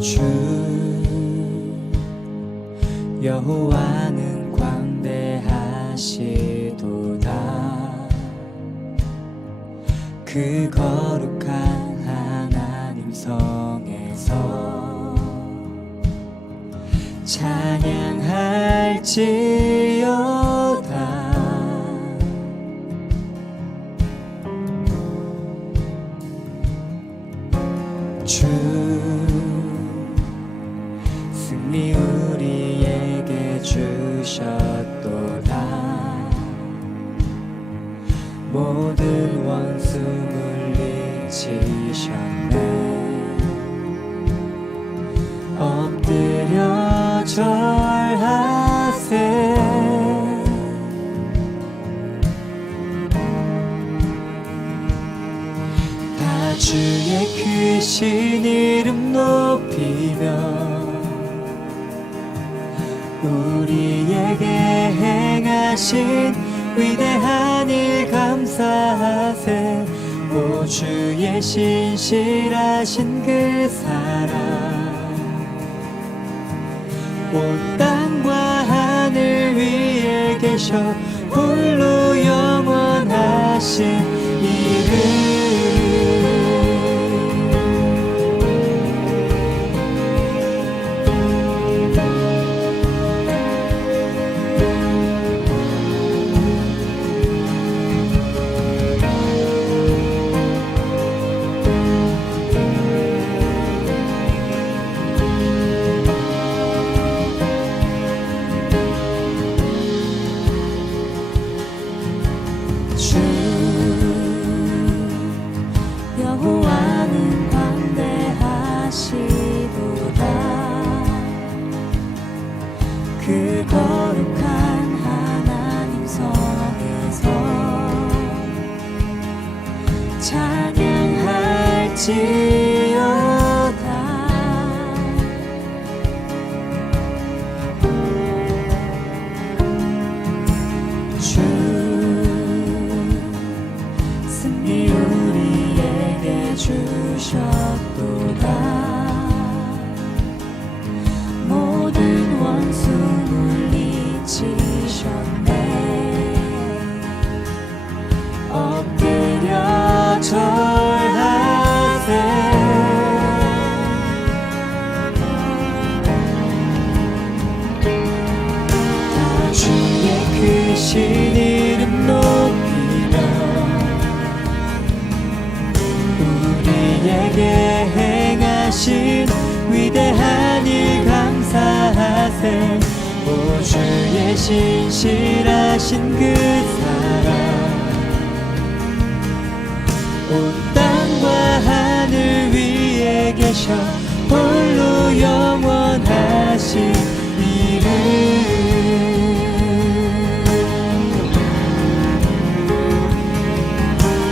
주 여호와는 광대하시도다. 그 거룩한 하나님 성에서 찬양할지어다. 주 승리 우리에게 주셨도다. 모든 원수 물리치셨네. 엎드려 절하세. 다 주의 크신 이름 높이며 우리에게 행하신 위대한 일 감사하세. 오 주의 신실하신 그 사랑 온 땅과 하늘 위에 계셔 홀로 영원하신 이름. 여호와는 광대하시도다. 그 거룩한 하나님 성에서 찬양할지어다. 주 승리 우리에게 주셨도다. 모든 원수 물리치셨네. 엎드려 절하세. 다 주의 크신 이름 높이며 우리에게 행하신 위대한 일 감사하세. 오 주의 신실하신 그 사랑 온 땅과 하늘 위에 계셔 홀로 영원하신 이름.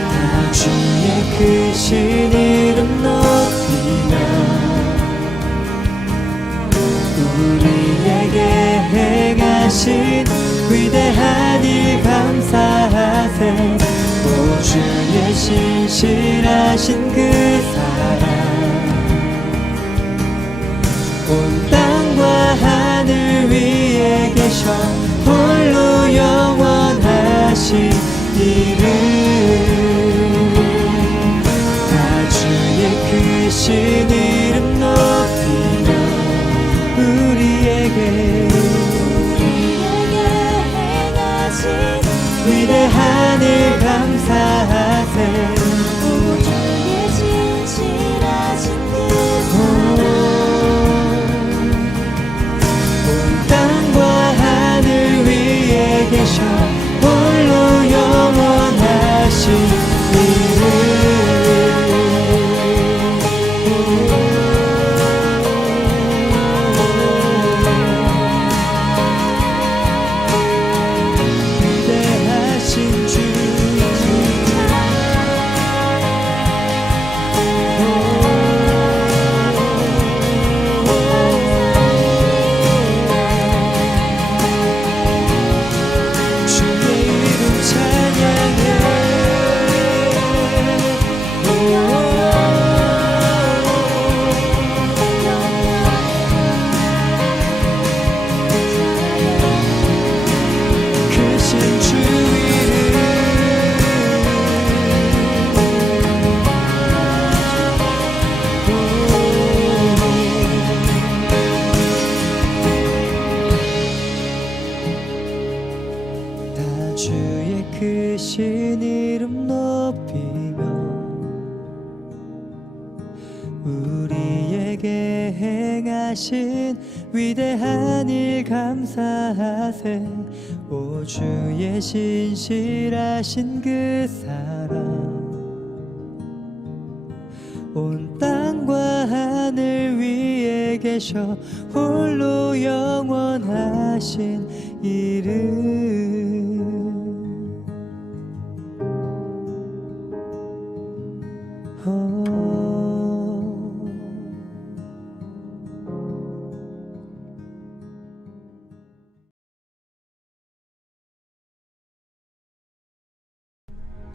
다 주의 크신 이름 높이며 우리에게 행하신 위대한 일 감사하세. 오 주의 신실하신 그 사랑 온 땅과 하늘 위에 계셔 홀로 영원하신 이름. 다 주의 크신 이름 높이며 우리에게 행하신 위대한 일 감사하세. 오 주의 신실하신 그 사랑 온 땅과 하늘 위에 계셔 홀로 영원 행하신 위대한 일 감사하세. 오 주의 신실하신 그 사랑 온 땅과 하늘 위에 계셔 홀로 영원하신 이름.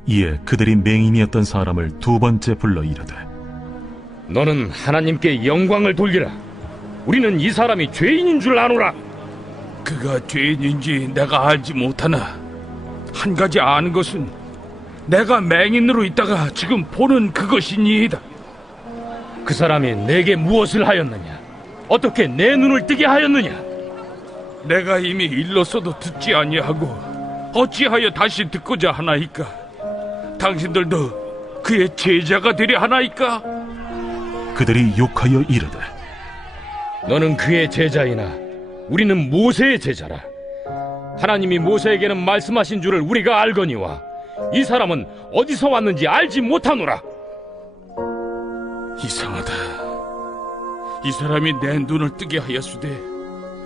이에 그들이 맹인이었던 사람을 두 번째 불러 이르되 너는 하나님께 영광을 돌리라. 우리는 이 사람이 죄인인 줄 아노라. 그가 죄인인지 내가 알지 못하나 한 가지 아는 것은 내가 맹인으로 있다가 지금 보는 그것이니이다. 그 사람이 내게 무엇을 하였느냐? 어떻게 내 눈을 뜨게 하였느냐? 내가 이미 일렀어도 듣지 아니하고 어찌하여 다시 듣고자 하나이까? 당신들도 그의 제자가 되려 하나이까? 그들이 욕하여 이르되 너는 그의 제자이나 우리는 모세의 제자라. 하나님이 모세에게는 말씀하신 줄을 우리가 알거니와 이 사람은 어디서 왔는지 알지 못하노라. 이상하다. 이 사람이 내 눈을 뜨게 하였으되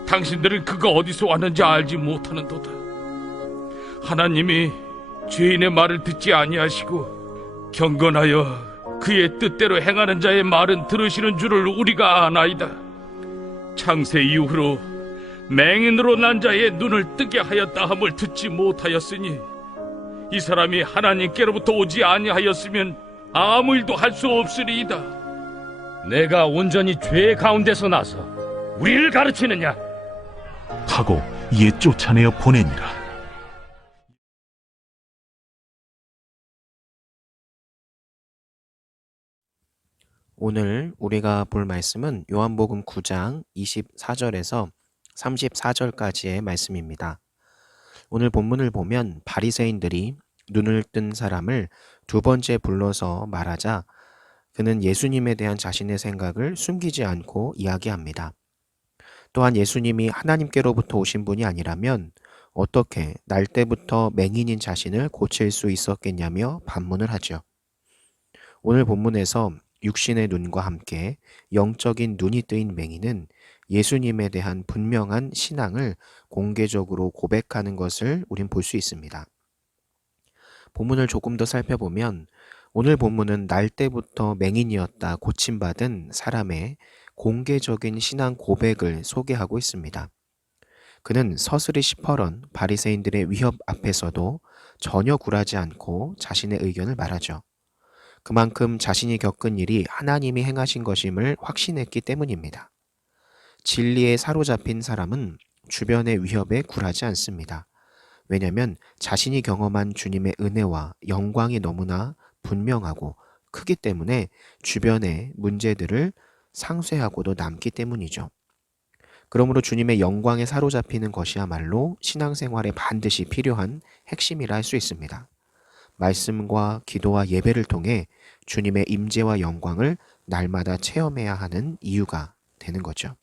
당신들은 그가 어디서 왔는지 알지 못하는도다. 하나님이 죄인의 말을 듣지 아니하시고 경건하여 그의 뜻대로 행하는 자의 말은 들으시는 줄을 우리가 아나이다. 창세 이후로 맹인으로 난 자의 눈을 뜨게 하였다 함을 듣지 못하였으니 이 사람이 하나님께로부터 오지 아니하였으면 아무 일도 할 수 없으리이다. 내가 온전히 죄 가운데서 나서 우리를 가르치느냐? 하고 이에 쫓아내어 보내니라. 오늘 우리가 볼 말씀은 요한복음 9장 24절에서 34절까지의 말씀입니다. 오늘 본문을 보면 바리새인들이 눈을 뜬 사람을 두 번째 불러서 말하자 그는 예수님에 대한 자신의 생각을 숨기지 않고 이야기합니다. 또한 예수님이 하나님께로부터 오신 분이 아니라면 어떻게 날 때부터 맹인인 자신을 고칠 수 있었겠냐며 반문을 하죠. 오늘 본문에서 육신의 눈과 함께 영적인 눈이 뜨인 맹인은 예수님에 대한 분명한 신앙을 공개적으로 고백하는 것을 우린 볼 수 있습니다. 본문을 조금 더 살펴보면 오늘 본문은 날 때부터 맹인이었다 고침받은 사람의 공개적인 신앙 고백을 소개하고 있습니다. 그는 서슬이 시퍼런 바리새인들의 위협 앞에서도 전혀 굴하지 않고 자신의 의견을 말하죠. 그만큼 자신이 겪은 일이 하나님이 행하신 것임을 확신했기 때문입니다. 진리에 사로잡힌 사람은 주변의 위협에 굴하지 않습니다. 왜냐하면 자신이 경험한 주님의 은혜와 영광이 너무나 분명하고 크기 때문에 주변의 문제들을 상쇄하고도 남기 때문이죠. 그러므로 주님의 영광에 사로잡히는 것이야말로 신앙생활에 반드시 필요한 핵심이라 할 수 있습니다. 말씀과 기도와 예배를 통해 주님의 임재와 영광을 날마다 체험해야 하는 이유가 되는 거죠.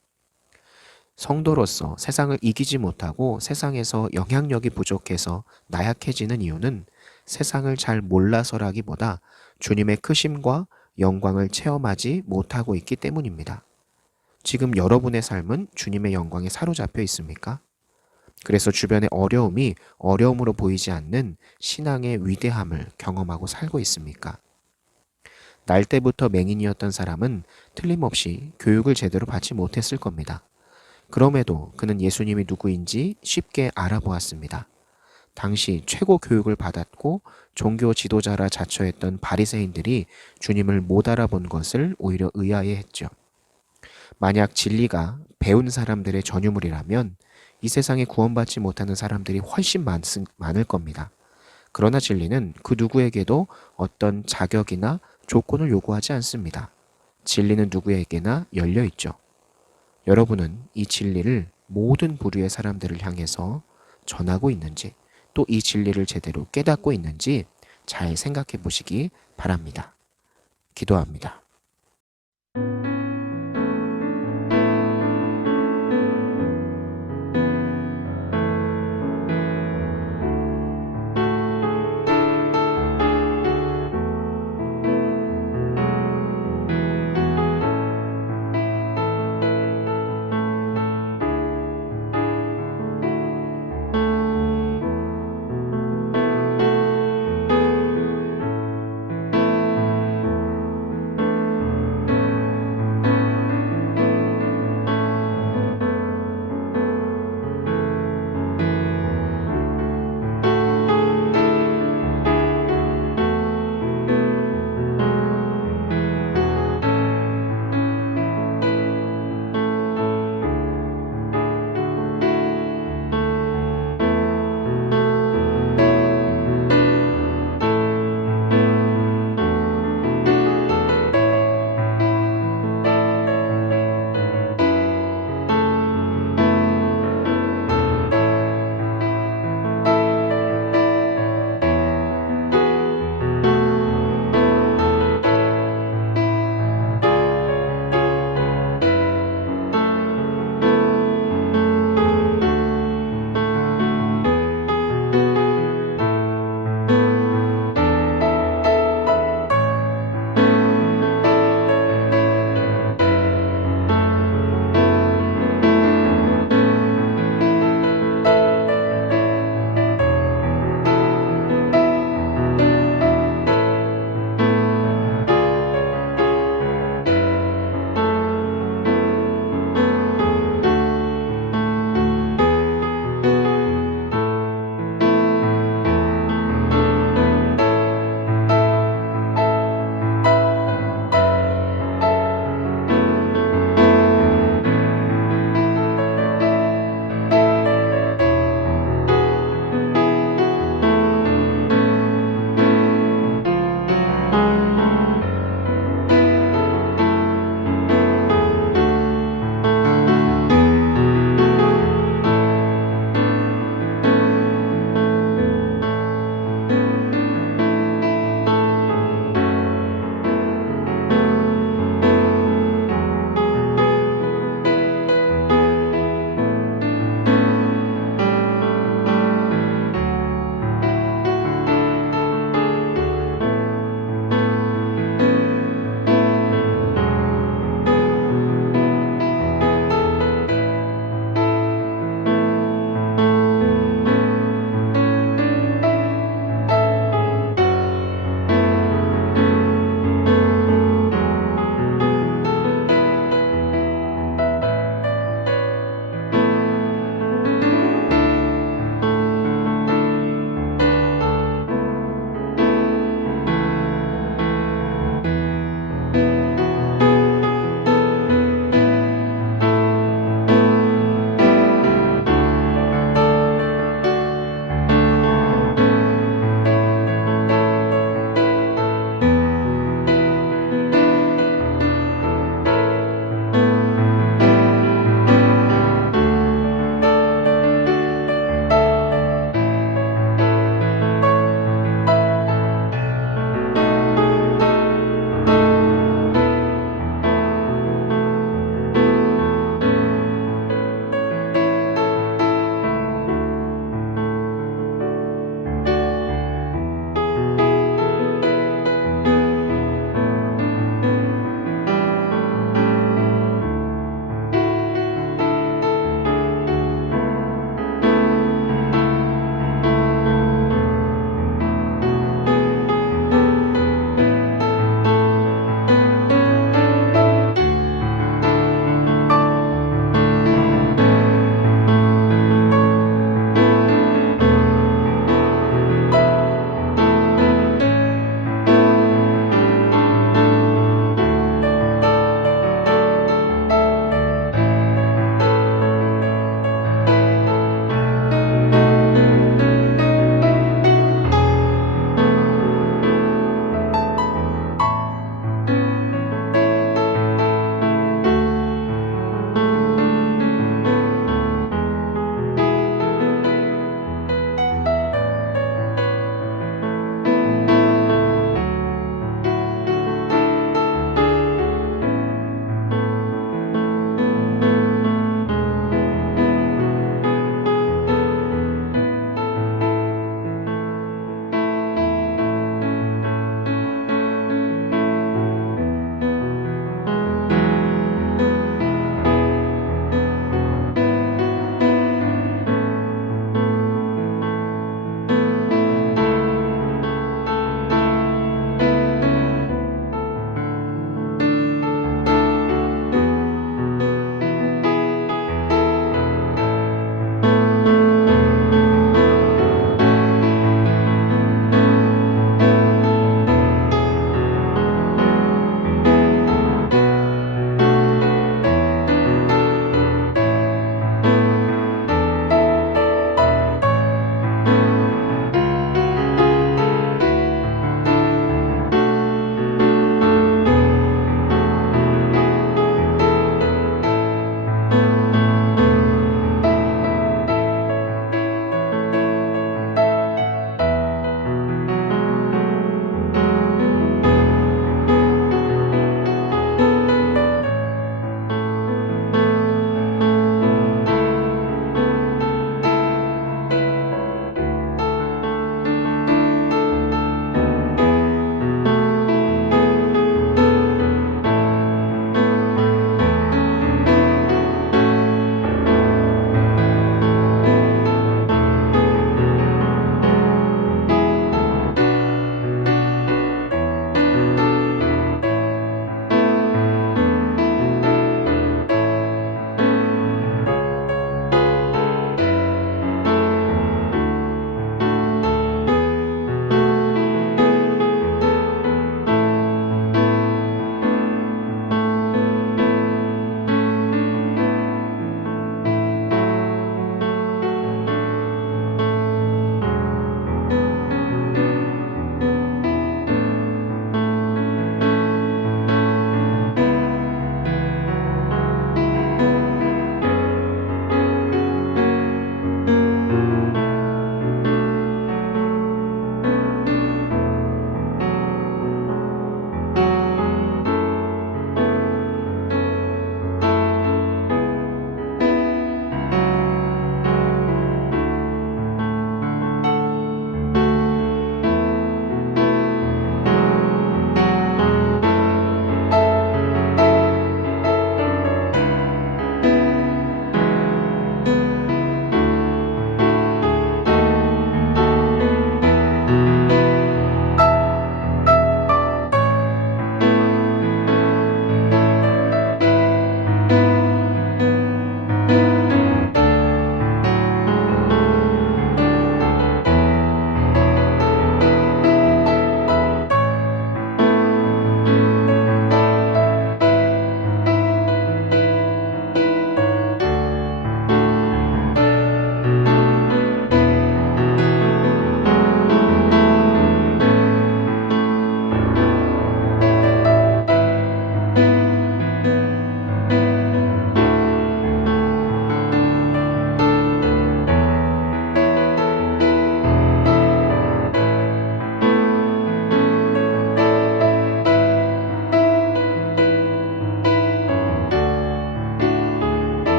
성도로서 세상을 이기지 못하고 세상에서 영향력이 부족해서 나약해지는 이유는 세상을 잘 몰라서라기보다 주님의 크심과 영광을 체험하지 못하고 있기 때문입니다. 지금 여러분의 삶은 주님의 영광에 사로잡혀 있습니까? 그래서 주변의 어려움이 어려움으로 보이지 않는 신앙의 위대함을 경험하고 살고 있습니까? 날 때부터 맹인이었던 사람은 틀림없이 교육을 제대로 받지 못했을 겁니다. 그럼에도 그는 예수님이 누구인지 쉽게 알아보았습니다. 당시 최고 교육을 받았고 종교 지도자라 자처했던 바리새인들이 주님을 못 알아본 것을 오히려 의아해했죠. 만약 진리가 배운 사람들의 전유물이라면 이 세상에 구원받지 못하는 사람들이 훨씬 많을 겁니다. 그러나 진리는 그 누구에게도 어떤 자격이나 조건을 요구하지 않습니다. 진리는 누구에게나 열려 있죠. 여러분은 이 진리를 모든 부류의 사람들을 향해서 전하고 있는지, 또 이 진리를 제대로 깨닫고 있는지 잘 생각해 보시기 바랍니다. 기도합니다.